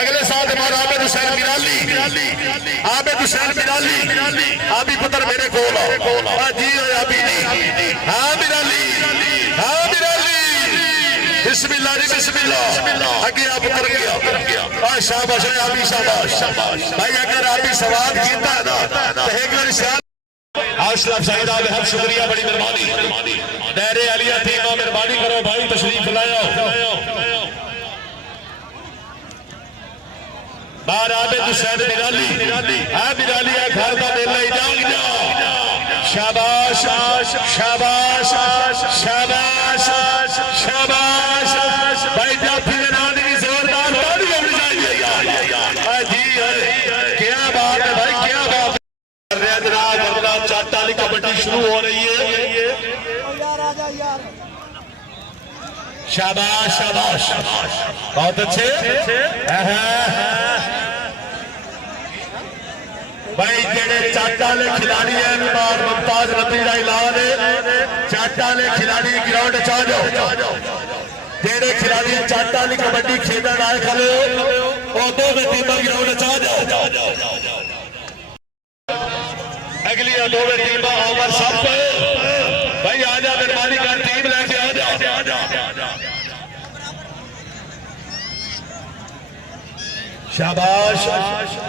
अगले साल हमारा आबिद हुसैन मिराली आबी पुत्र मेरे को जी आबी हाँ मिराली बिस्मिल्लाह जी बिस्मिल्लाह अगे आप उतर गया शाबाश आबी शाबाश भाई अगर आबी सवाल कीता है ना तो एक बार शाबाश आशरफ साहिब आले हम शुक्रिया बड़ी मेहरबानी दायरे आलिया टीम मेहरबानी करो भाई तशरीफ लाओ बार आबिद हुसैन मिराली मिराली घर का मेला ही जाओ शाबाश शाबाश शाबाश शाबाश भाई जाफी के नाम की जोरदार ताली होनी चाहिए जी क्या बात है भाई क्या बात है जनाब वरना चाटा वाली कबड्डी शुरू हो रही है शाबाश शाबाश बहुत अच्छे भाई जेड़े चाटा वाले खिलाड़ी है मुमताज रबी का ऐलान है चाटा वाले खिलाड़ी ग्राउंड च आ जाओ जेड़े खिलाड़ी चाटा वाली कबड्डी खेलन आए खड़े हो दो टीम ग्राउंड च आ जाओ अगली दो टीम ओवर सब भाई आ जा मेहरबानी कर टीम लेके आ जा शाबाश